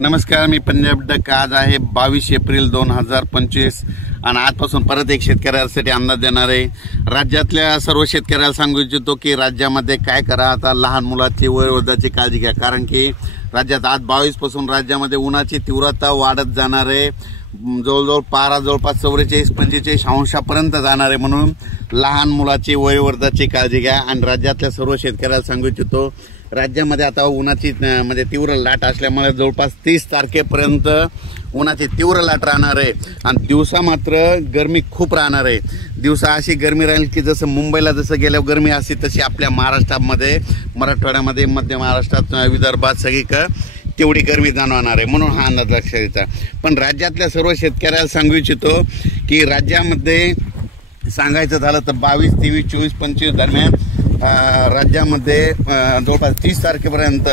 नमस्कार, मी पंजाब डक। आज आहे 22 एप्रिल 2025 आणि आजपासून परत एक शेतकऱ्यांसाठी अंदाज देणार आहे। राज्यातल्या सर्व शेतकऱ्याला सांगू इच्छितो की राज्यामध्ये काय करा, आता लहान मुलाची वयोवृद्धाची काळजी घ्या, कारण की राज्यात आज 22 पासून राज्यामध्ये उन्हाची तीव्रता वाढत जाणार आहे। जवळजवळ पारा जवळपास 44-45 अंशापर्यंत जाणार आहे। म्हणून लहान मुलाची वयोवृद्धाची काळजी घ्या आणि राज्यातल्या सर्व शेतकऱ्याला सांगू इच्छितो राज्यामध्ये आता उन्हाची म्हणजे तीव्र लाट असल्यामुळे जवळपास 30 तारखेपर्यंत उन्हाची तीव्र लाट राहणार आहे आणि दिवसा मात्र गरमी खूप राहणार आहे। दिवसा अशी गरमी राहील की जसं मुंबईला जसं गेल्यावर गरमी असते तशी आपल्या महाराष्ट्रामध्ये, मराठवाड्यामध्ये, मध्य महाराष्ट्रात, विदर्भात सगळीकडे तेवढी गरमी जाणवणार आहे। म्हणून हा अंदाज लक्षात घ्यायचा। पण राज्यातल्या सर्व शेतकऱ्याला सांगू इच्छितो की राज्यामध्ये सांगायचं झालं तर 22, 23, 24, 25 दरम्यान राज्यामध्ये जवळपास 30 तारखेपर्यंत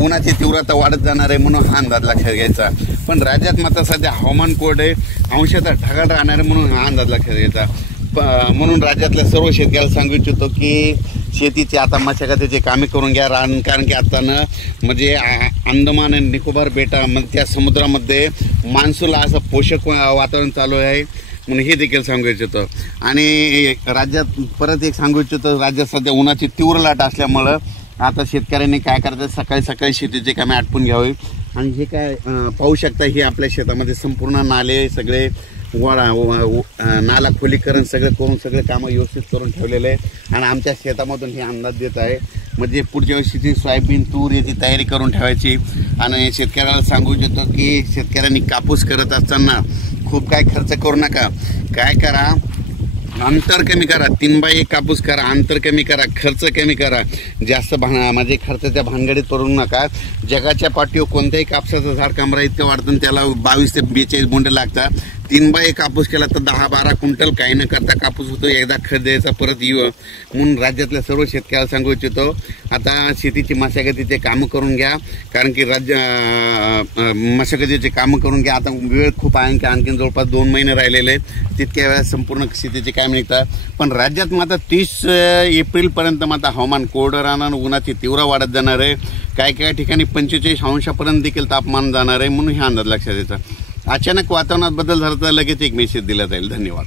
उन्हाची तीव्रता वाढत जाणार आहे। म्हणून हा अंदाज लक्षात घ्यायचा। पण राज्यात मात्र सध्या हवामान कोरडे आहे, अंशतः ढगाळ राहणार आहे, म्हणून हा अंदाज लक्षात घ्यायचा। म्हणून राज्यातल्या सर्व शेतकऱ्याला सांगू इच्छितो की शेतीची आता मशागतीची कामे करून घ्या, कारण की आता म्हणजे अंदमान आणि निकोबार बेटामध्ये त्या समुद्रामध्ये मान्सूनला असं पोषक वातावरण चालू आहे, म्हणून हे देखील सांगू इच्छितो। आणि राज्यात परत एक सांगू इच्छितो, राज्यात सध्या उन्हाची तीव्र लाट असल्यामुळं आता शेतकऱ्यांनी काय करायचं, सकाळी सकाळी शेतीचे कामे आटपून घ्यावे। आणि हे काय पाहू शकता, हे आपल्या शेतामध्ये संपूर्ण नाले सगळे नाला खोलीकरण सगळं करून सगळे कामं व्यवस्थित करून ठेवलेले आहे। आणि आमच्या शेतामधून हे अंदाज देत आहे म्हणजे पुढच्या वर्षीची सोयाबीन, तूर याची तयारी करून ठेवायची। आणि शेतकऱ्याला सांगू इच्छितो की शेतकऱ्यांनी कापूस करत असताना खूप काय खर्च करू नका, काय करा, अंतर कमी करा, 3x1 कापूस करा, अंतर कमी करा, खर्च कमी करा, जास्त म्हणजे खर्चाच्या भानगडीत पडू नका। जगाच्या पाठीवर कोणत्याही कापसाचं झाड कमरा इतकं वाढतं त्याला 22 ते 42 बोंडे लागतात। 3x1 कापूस केला तर 10-12 क्विंटल काही न करता कापूस होतो। एकदा खत द्यायचा परत येऊ। म्हणून राज्यातल्या सर्व शेतकऱ्याला सांगू इच्छितो आता शेतीची मशागतीचे कामं करून घ्या, कारण की मशागतीचे कामं करून घ्या। आता वेळ खूप आहे, आणखी जवळपास 2 महिने राहिलेले, तितक्या वेळा संपूर्ण शेतीचे काम निघतात। पण राज्यात मात्र 30 एप्रिलपर्यंत मात्र हवामान कोरडं राहणार, उन्हाची तीव्र वाढत जाणार आहे। काही ठिकाणी 45 अंशापर्यंत देखील तापमान जाणार आहे। म्हणून हा अंदाज लक्षात द्यायचा। अचानक वातावरणात बदल झाला तर लगेच एक मेसेज दिला जाईल। धन्यवाद।